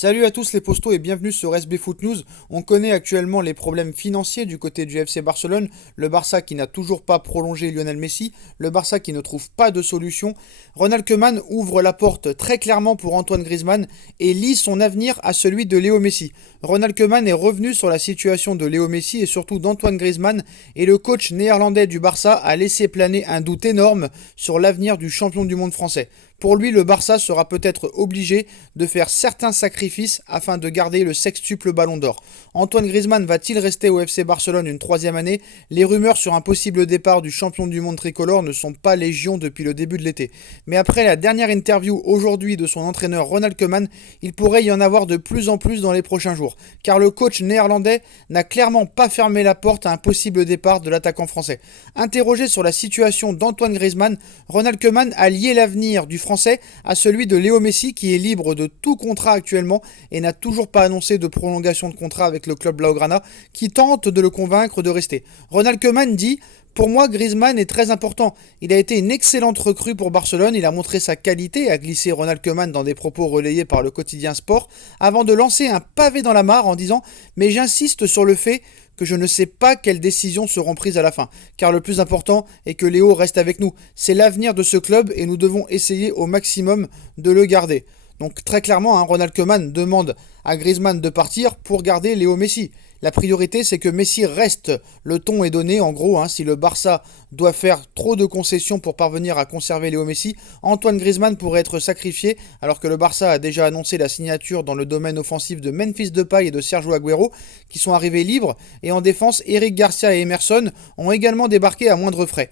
Salut à tous les postos et bienvenue sur SB Foot News. On connaît actuellement les problèmes financiers du côté du FC Barcelone, le Barça qui n'a toujours pas prolongé Lionel Messi, le Barça qui ne trouve pas de solution. Ronald Koeman ouvre la porte très clairement pour Antoine Griezmann et lie son avenir à celui de Léo Messi. Ronald Koeman est revenu sur la situation de Léo Messi et surtout d'Antoine Griezmann et le coach néerlandais du Barça a laissé planer un doute énorme sur l'avenir du champion du monde français. Pour lui, le Barça sera peut-être obligé de faire certains sacrifices afin de garder le sextuple ballon d'or. Antoine Griezmann va-t-il rester au FC Barcelone une troisième année? Les rumeurs sur un possible départ du champion du monde tricolore ne sont pas légion depuis le début de l'été. Mais après la dernière interview aujourd'hui de son entraîneur Ronald Koeman, il pourrait y en avoir de plus en plus dans les prochains jours. Car le coach néerlandais n'a clairement pas fermé la porte à un possible départ de l'attaquant français. Interrogé sur la situation d'Antoine Griezmann, Ronald Koeman a lié l'avenir du français à celui de Léo Messi qui est libre de tout contrat actuellement et n'a toujours pas annoncé de prolongation de contrat avec le club Blaugrana qui tente de le convaincre de rester. Ronald Koeman dit: pour moi, Griezmann est très important. Il a été une excellente recrue pour Barcelone. Il a montré sa qualité, a glissé Ronald Koeman dans des propos relayés par le quotidien Sport, avant de lancer un pavé dans la mare en disant: mais j'insiste sur le fait que je ne sais pas quelles décisions seront prises à la fin. Car le plus important est que Léo reste avec nous. C'est l'avenir de ce club et nous devons essayer au maximum de le garder. Donc très clairement, Ronald Koeman demande à Griezmann de partir pour garder Léo Messi. La priorité, c'est que Messi reste. Le ton est donné, en gros, si le Barça doit faire trop de concessions pour parvenir à conserver Léo Messi, Antoine Griezmann pourrait être sacrifié, alors que le Barça a déjà annoncé la signature dans le domaine offensif de Memphis Depay et de Sergio Agüero, qui sont arrivés libres, et en défense, Eric Garcia et Emerson ont également débarqué à moindre frais.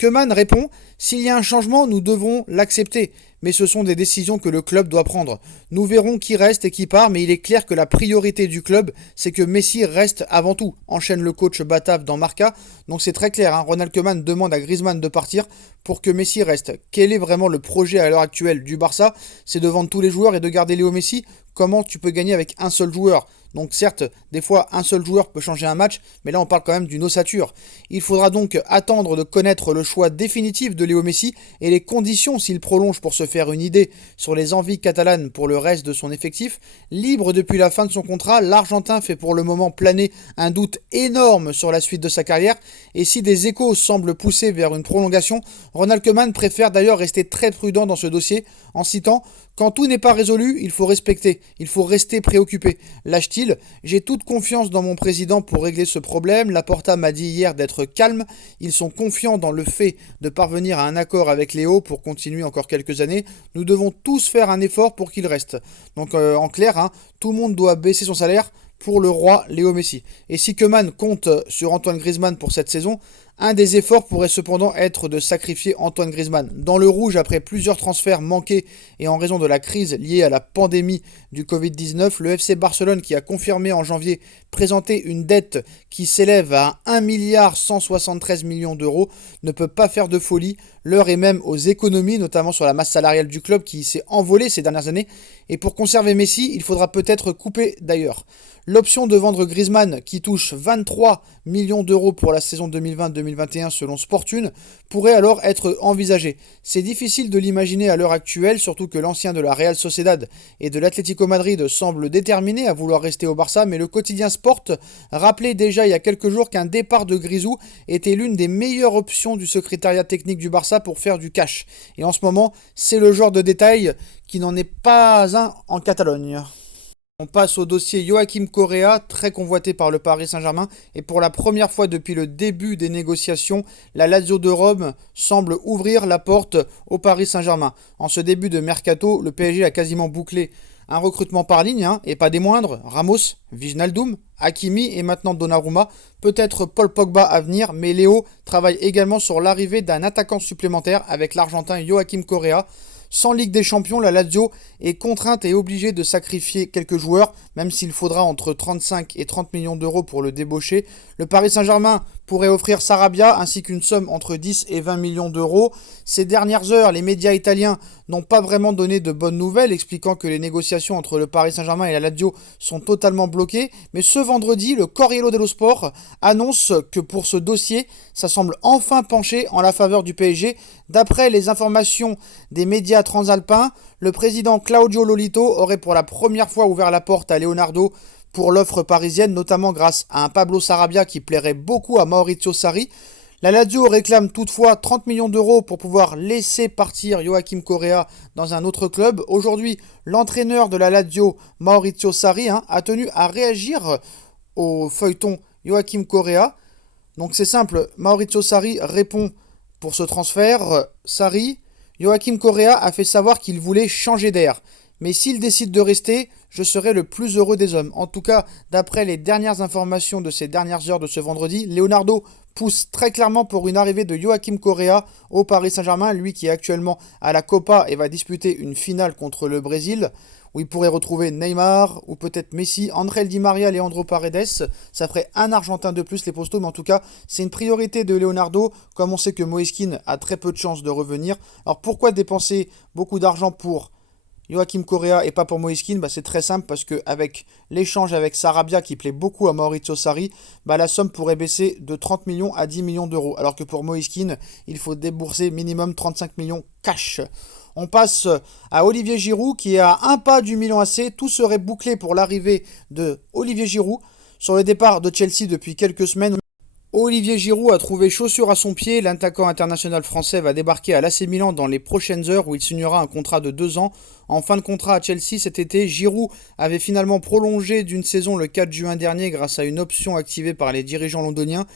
Koeman répond: s'il y a un changement, nous devons l'accepter. Mais ce sont des décisions que le club doit prendre. Nous verrons qui reste et qui part, mais il est clair que la priorité du club, c'est que Messi reste avant tout. Enchaîne le coach Batave dans Marca. Donc c'est très clair, Ronald Koeman demande à Griezmann de partir pour que Messi reste. Quel est vraiment le projet à l'heure actuelle du Barça? C'est de vendre tous les joueurs et de garder Léo Messi. Comment tu peux gagner avec un seul joueur? Donc certes, des fois, un seul joueur peut changer un match, mais là on parle quand même d'une ossature. Il faudra donc attendre de connaître le choix définitif de Léo Messi et les conditions s'il prolonge pour se faire une idée sur les envies catalanes pour le reste de son effectif. Libre depuis la fin de son contrat, l'Argentin fait pour le moment planer un doute énorme sur la suite de sa carrière. Et si des échos semblent pousser vers une prolongation, Ronald Koeman préfère d'ailleurs rester très prudent dans ce dossier en citant: quand tout n'est pas résolu, il faut respecter, il faut rester préoccupé. Lâche-t-il: j'ai toute confiance dans mon président pour régler ce problème. Laporta m'a dit hier d'être calme. Ils sont confiants dans le fait de parvenir à un accord avec Léo pour continuer encore quelques années. Nous devons tous faire un effort pour qu'il reste. Donc en clair, tout le monde doit baisser son salaire pour le roi Léo Messi. Et si Koeman compte sur Antoine Griezmann pour cette saison, un des efforts pourrait cependant être de sacrifier Antoine Griezmann. Dans le rouge après plusieurs transferts manqués et en raison de la crise liée à la pandémie du Covid-19, le FC Barcelone, qui a confirmé en janvier présenter une dette qui s'élève à 1,173 milliard d'euros, ne peut pas faire de folie. L'heure est même aux économies, notamment sur la masse salariale du club qui s'est envolée ces dernières années. Et pour conserver Messi, il faudra peut-être couper d'ailleurs. L'option de vendre Griezmann, qui touche 23 millions d'euros pour la saison 2020-2021 selon Sportune, pourrait alors être envisagée. C'est difficile de l'imaginer à l'heure actuelle, surtout que l'ancien de la Real Sociedad et de l'Atlético Madrid semble déterminé à vouloir rester au Barça, mais le quotidien Sport rappelait déjà il y a quelques jours qu'un départ de Grisou était l'une des meilleures options du secrétariat technique du Barça pour faire du cash. Et en ce moment, c'est le genre de détail qui n'en est pas un en Catalogne. On passe au dossier Joachim Correa, très convoité par le Paris Saint-Germain. Et pour la première fois depuis le début des négociations, la Lazio de Rome semble ouvrir la porte au Paris Saint-Germain. En ce début de mercato, le PSG a quasiment bouclé un recrutement par ligne, et pas des moindres: Ramos, Wijnaldum, Hakimi et maintenant Donnarumma. Peut-être Paul Pogba à venir, mais Léo travaille également sur l'arrivée d'un attaquant supplémentaire avec l'Argentin Joachim Correa. Sans Ligue des Champions, la Lazio est contrainte et obligée de sacrifier quelques joueurs, même s'il faudra entre 35 et 30 millions d'euros pour le débaucher. Le Paris Saint-Germain pourrait offrir Sarabia ainsi qu'une somme entre 10 et 20 millions d'euros. Ces dernières heures, les médias italiens n'ont pas vraiment donné de bonnes nouvelles, expliquant que les négociations entre le Paris Saint-Germain et la Lazio sont totalement bloquées. Mais ce vendredi, le Corriere dello Sport annonce que pour ce dossier, ça semble enfin pencher en la faveur du PSG. D'après les informations des médias transalpins, le président Claudio Lolito aurait pour la première fois ouvert la porte à Leonardo pour l'offre parisienne, notamment grâce à un Pablo Sarabia qui plairait beaucoup à Maurizio Sarri. La Lazio réclame toutefois 30 millions d'euros pour pouvoir laisser partir Joachim Correa dans un autre club. Aujourd'hui, l'entraîneur de la Lazio, Maurizio Sarri, a tenu à réagir au feuilleton Joachim Correa. Donc c'est simple, Maurizio Sarri répond pour ce transfert. Sarri, Joachim Correa a fait savoir qu'il voulait changer d'air. Mais s'il décide de rester, je serai le plus heureux des hommes. En tout cas, d'après les dernières informations de ces dernières heures de ce vendredi, Leonardo pousse très clairement pour une arrivée de Joachim Correa au Paris Saint-Germain, lui qui est actuellement à la Copa et va disputer une finale contre le Brésil, où il pourrait retrouver Neymar ou peut-être Messi, André Di Maria, Leandro Paredes. Ça ferait un Argentin de plus les postos, mais en tout cas, c'est une priorité de Leonardo, comme on sait que Moise Kean a très peu de chances de revenir. Alors pourquoi dépenser beaucoup d'argent pour Joachim Correa et pas pour Moise Kean? C'est très simple parce qu'avec l'échange avec Sarabia qui plaît beaucoup à Maurizio Sarri, la somme pourrait baisser de 30 millions à 10 millions d'euros. Alors que pour Moise Kean, il faut débourser minimum 35 millions cash. On passe à Olivier Giroud qui est à un pas du Milan AC. Tout serait bouclé pour l'arrivée de Olivier Giroud sur le départ de Chelsea depuis quelques semaines. Olivier Giroud a trouvé chaussure à son pied. L'attaquant international français va débarquer à l'AC Milan dans les prochaines heures où il signera un contrat de 2 ans. En fin de contrat à Chelsea cet été, Giroud avait finalement prolongé d'une saison le 4 juin dernier grâce à une option activée par les dirigeants londoniens.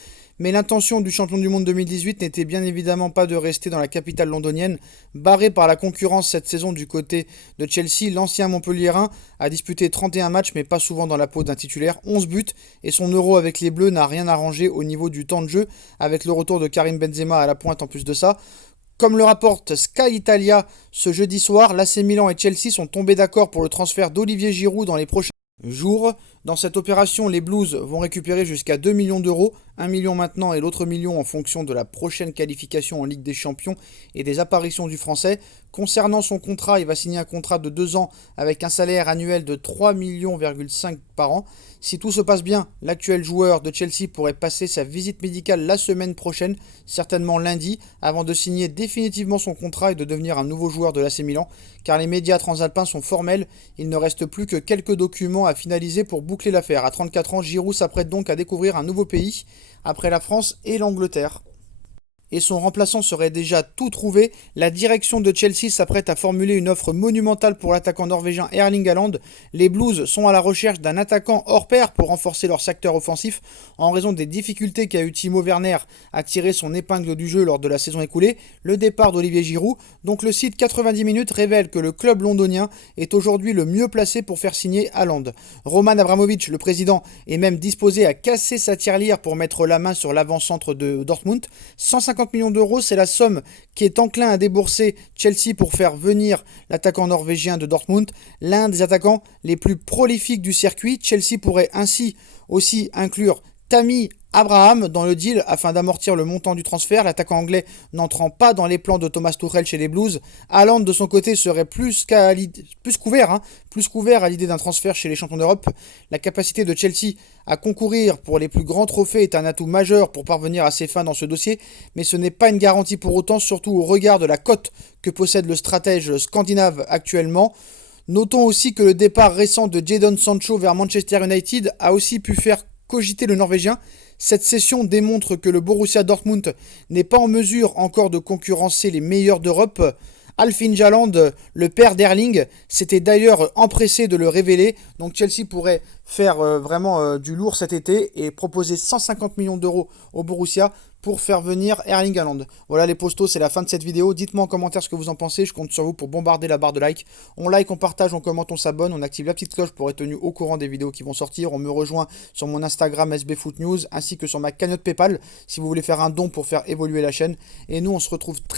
Mais l'intention du champion du monde 2018 n'était bien évidemment pas de rester dans la capitale londonienne. Barré par la concurrence cette saison du côté de Chelsea, l'ancien Montpelliérain a disputé 31 matchs mais pas souvent dans la peau d'un titulaire, 11 buts, et son euro avec les Bleus n'a rien arrangé au niveau du temps de jeu, avec le retour de Karim Benzema à la pointe en plus de ça. Comme le rapporte Sky Italia ce jeudi soir, l'AC Milan et Chelsea sont tombés d'accord pour le transfert d'Olivier Giroud dans les prochains jours. Dans cette opération, les Blues vont récupérer jusqu'à 2 millions d'euros, 1 million maintenant et l'autre million en fonction de la prochaine qualification en Ligue des Champions et des apparitions du Français. Concernant son contrat, il va signer un contrat de 2 ans avec un salaire annuel de 3,5 millions par an. Si tout se passe bien, l'actuel joueur de Chelsea pourrait passer sa visite médicale la semaine prochaine, certainement lundi, avant de signer définitivement son contrat et de devenir un nouveau joueur de l'AC Milan, car les médias transalpins sont formels, il ne reste plus que quelques documents à finaliser pour boucler l'affaire. À 34 ans, Giroud s'apprête donc à découvrir un nouveau pays, après la France et l'Angleterre. Et son remplaçant serait déjà tout trouvé. La direction de Chelsea s'apprête à formuler une offre monumentale pour l'attaquant norvégien Erling Haaland. Les Blues sont à la recherche d'un attaquant hors pair pour renforcer leur secteur offensif en raison des difficultés qu'a eu Timo Werner à tirer son épingle du jeu lors de la saison écoulée, le départ d'Olivier Giroud. Donc le site 90 minutes révèle que le club londonien est aujourd'hui le mieux placé pour faire signer Haaland. Roman Abramovich, le président, est même disposé à casser sa tirelire pour mettre la main sur l'avant-centre de Dortmund. 150 millions d'euros, c'est la somme qui est enclin à débourser Chelsea pour faire venir l'attaquant norvégien de Dortmund, l'un des attaquants les plus prolifiques du circuit. Chelsea pourrait ainsi aussi inclure Tammy Abraham dans le deal afin d'amortir le montant du transfert, l'attaquant anglais n'entrant pas dans les plans de Thomas Tuchel chez les Blues. Haaland de son côté serait plus couvert à l'idée d'un transfert chez les champions d'Europe. La capacité de Chelsea à concourir pour les plus grands trophées est un atout majeur pour parvenir à ses fins dans ce dossier, mais ce n'est pas une garantie pour autant, surtout au regard de la cote que possède le stratège scandinave actuellement. Notons aussi que le départ récent de Jadon Sancho vers Manchester United a aussi pu faire cogiter le Norvégien. Cette session démontre que le Borussia Dortmund n'est pas en mesure encore de concurrencer les meilleurs d'Europe. Alf-Inge Haaland, le père d'Erling, s'était d'ailleurs empressé de le révéler. Donc Chelsea pourrait faire vraiment du lourd cet été et proposer 150 millions d'euros au Borussia pour faire venir Erling Haaland. Voilà les postos, c'est la fin de cette vidéo. Dites-moi en commentaire ce que vous en pensez. Je compte sur vous pour bombarder la barre de like. On like, on partage, on commente, on s'abonne. On active la petite cloche pour être tenu au courant des vidéos qui vont sortir. On me rejoint sur mon Instagram SBFootNews ainsi que sur ma cagnotte PayPal si vous voulez faire un don pour faire évoluer la chaîne. Et nous, on se retrouve très